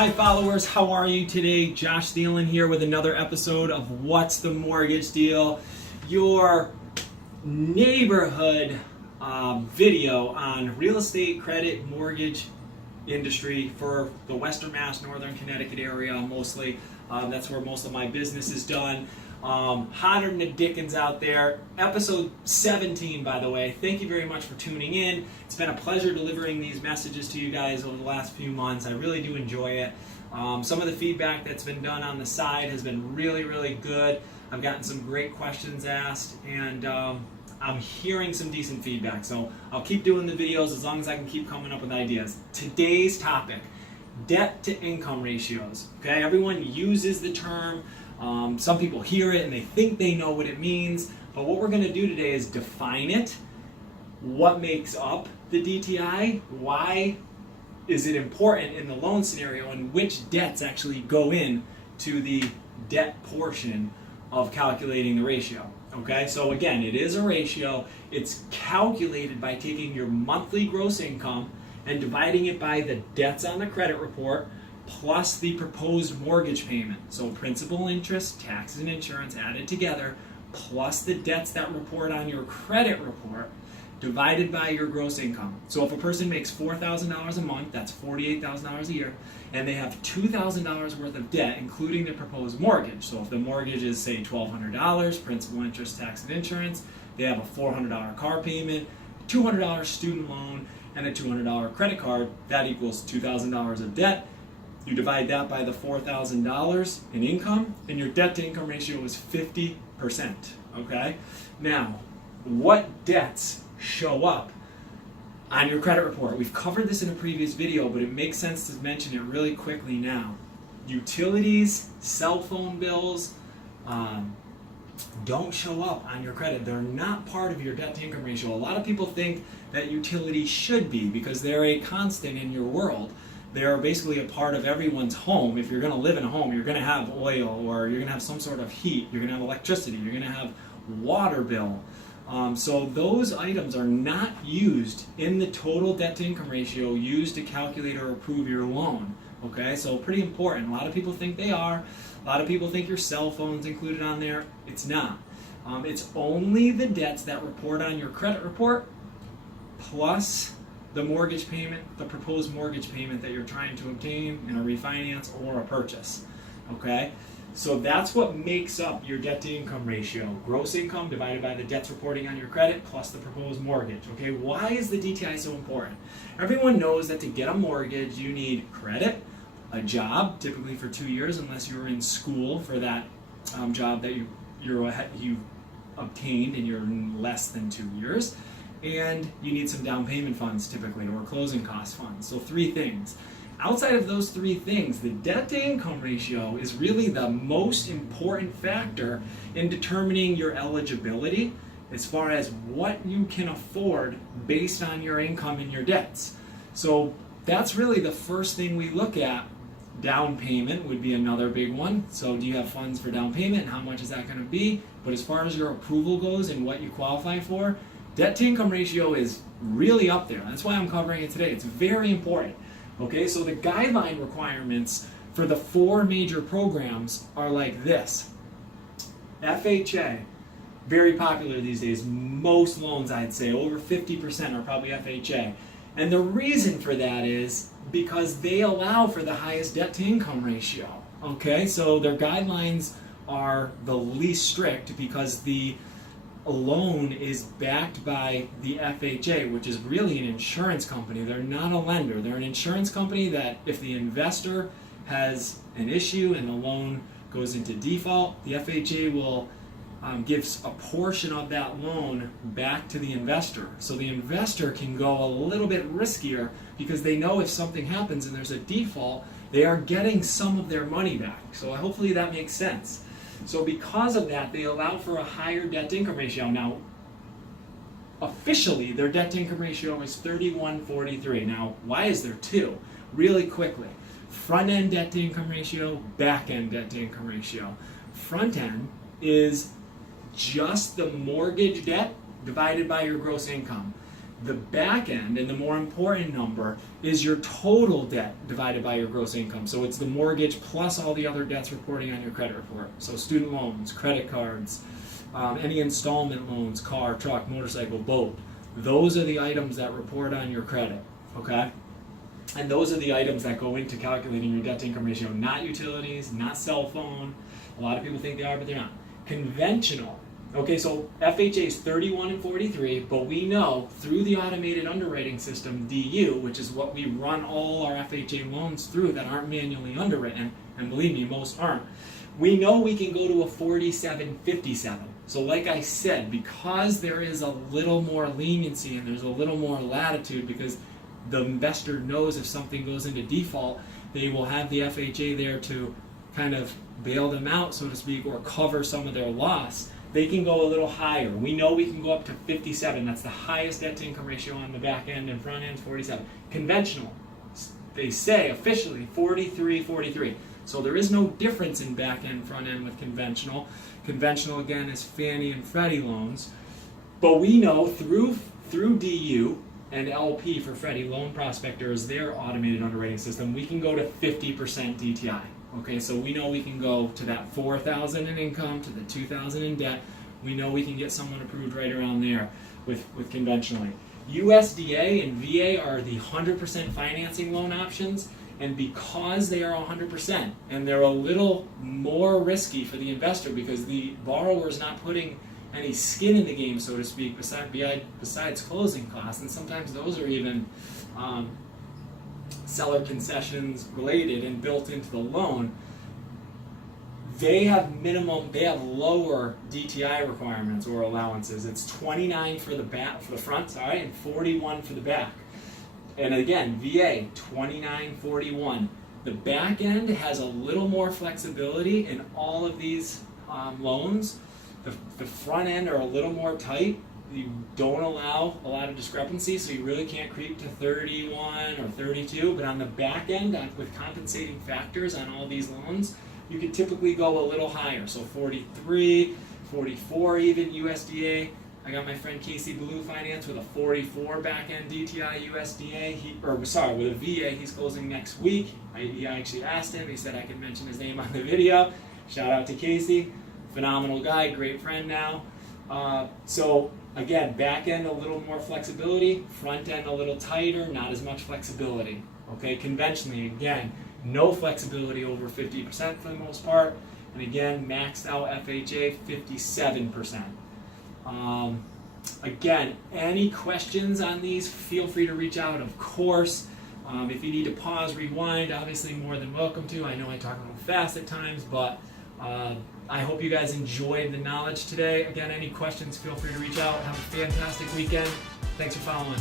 Hi followers, how are you today? Josh Thielen here with another episode of What's the Mortgage Deal? Your neighborhood video on real estate, credit, mortgage industry for the Western Mass, Northern Connecticut area mostly. That's where most of my business is done. Hotter than the dickens out there. Episode 17, by the way. Thank you very much for tuning in. It's been a pleasure delivering these messages to you guys over the last few months. I really do enjoy it. Some of the feedback that's been done on the side has been really, really good. I've gotten some great questions asked, and I'm hearing some decent feedback. So I'll keep doing the videos as long as I can keep coming up with ideas. Today's topic, debt to income ratios. Okay, everyone uses the term. Some people hear it and they think they know what it means, but what we're going to do today is define it, what makes up the D.T.I, why is it important in the loan scenario, and which debts actually go in to the debt portion of calculating the ratio. Okay, so again, it is a ratio. It's calculated by taking your monthly gross income and dividing it by the debts on the credit report plus the proposed mortgage payment. So principal, interest, taxes, and insurance added together, plus the debts that report on your credit report, divided by your gross income. So if a person makes $4,000 a month, that's $48,000 a year, and they have $2,000 worth of debt, including the proposed mortgage. So if the mortgage is, say, $1,200, principal, interest, tax, and insurance, they have a $400 car payment, $200 student loan, and a $200 credit card, that equals $2,000 of debt. You divide that by the $4,000 in income, and your debt to income ratio is 50%. Okay? Now, what debts show up on your credit report? We've covered this in a previous video, but it makes sense to mention it really quickly now. Utilities, cell phone bills, don't show up on your credit. They're not part of your debt to income ratio. A lot of people think that utilities should be because they're a constant in your world. They're basically a part of everyone's home. If you're going to live in a home, you're going to have oil, or you're going to have some sort of heat, you're going to have electricity, you're going to have water bill. So those items are not used in the total debt to income ratio used to calculate or approve your loan. Okay, so pretty important. A lot of people think they are. A lot of people think your cell phone's included on there. It's not. It's only the debts that report on your credit report plus the mortgage payment, the proposed mortgage payment that you're trying to obtain in a refinance or a purchase. Okay? So that's what makes up your debt to income ratio. Gross income divided by the debts reporting on your credit plus the proposed mortgage. Okay? Why is the D.T.I so important? Everyone knows that to get a mortgage, you need credit, a job, typically for 2 years, unless you're in school for that job that you obtained and you're in less than 2 years. And you need some down payment funds typically, or closing cost funds. So 3 things. Outside of those 3 things, the debt to income ratio is really the most important factor in determining your eligibility as far as what you can afford based on your income and your debts. So that's really the first thing we look at. Down payment would be another big one. So do you have funds for down payment, and how much is that going to be? But as far as your approval goes and what you qualify for, debt to income ratio is really up there. That's why I'm covering it today. It's very important. Okay, so the guideline requirements for the 4 major programs are like this. FHA, very popular these days. Most loans, I'd say, over 50% are probably FHA. And the reason for that is because they allow for the highest debt to income ratio. Okay, so their guidelines are the least strict because the loan is backed by the FHA, which is really an insurance company. They're not a lender. They're an insurance company that if the investor has an issue and the loan goes into default, the FHA will gives a portion of that loan back to the investor. So the investor can go a little bit riskier because they know if something happens and there's a default, they are getting some of their money back. So hopefully that makes sense. So because of that, they allow for a higher debt to income ratio. Now, officially, their debt to income ratio is 31-43. Now, why is there 2? Really quickly. Front end debt to income ratio, back end debt to income ratio. Front end is just the mortgage debt divided by your gross income. The back end, and the more important number, is your total debt divided by your gross income. So it's the mortgage plus all the other debts reporting on your credit report. So student loans, credit cards, any installment loans, car, truck, motorcycle, boat. Those are the items that report on your credit, okay? And those are the items that go into calculating your debt-to-income ratio, not utilities, not cell phone. A lot of people think they are, but they're not. Conventional. Okay, so FHA is 31 and 43, but we know through the automated underwriting system, DU, which is what we run all our FHA loans through that aren't manually underwritten, and believe me, most aren't, we know we can go to a 47-57. So like I said, because there is a little more leniency and there's a little more latitude, because the investor knows if something goes into default, they will have the FHA there to kind of bail them out, so to speak, or cover some of their loss. They can go a little higher. We know we can go up to 57. That's the highest debt to income ratio on the back end, and front end 47. Conventional, they say officially 43, 43. So there is no difference in back end, front end with conventional. Conventional, again, is Fannie and Freddie loans. But we know through DU and LP for Freddie Loan Prospector is their automated underwriting system, we can go to 50% DTI. Okay, so we know we can go to that $4,000 in income, to the $2,000 in debt. We know we can get someone approved right around there with conventionally. USDA and VA are the 100% financing loan options, and because they are 100%, and they're a little more risky for the investor because the borrower is not putting any skin in the game, so to speak, besides closing costs, and sometimes those are even seller concessions related and built into the loan. They have lower DTI requirements or allowances. It's 29 for the front, and 41 for the back. And again, VA 29, 41. The back end has a little more flexibility in all of these loans. The front end are a little more tight. You don't allow a lot of discrepancy, so you really can't creep to 31 or 32, but on the back end, with compensating factors on all these loans, you could typically go a little higher, so 43, 44 even USDA. I got my friend Casey Blue Finance with a 44 back end DTI USDA, with a VA, he's closing next week. I actually asked him, he said I could mention his name on the video. Shout out to Casey, phenomenal guy, great friend now. So again, back end a little more flexibility, front end a little tighter, not as much flexibility. Okay, conventionally, again, no flexibility over 50% for the most part, and again, maxed out FHA 57%. Again, any questions on these, feel free to reach out, of course. If you need to pause, rewind, obviously more than welcome to. I know I talk a little fast at times, but I hope you guys enjoyed the knowledge today. Again, any questions, feel free to reach out. Have a fantastic weekend. Thanks for following.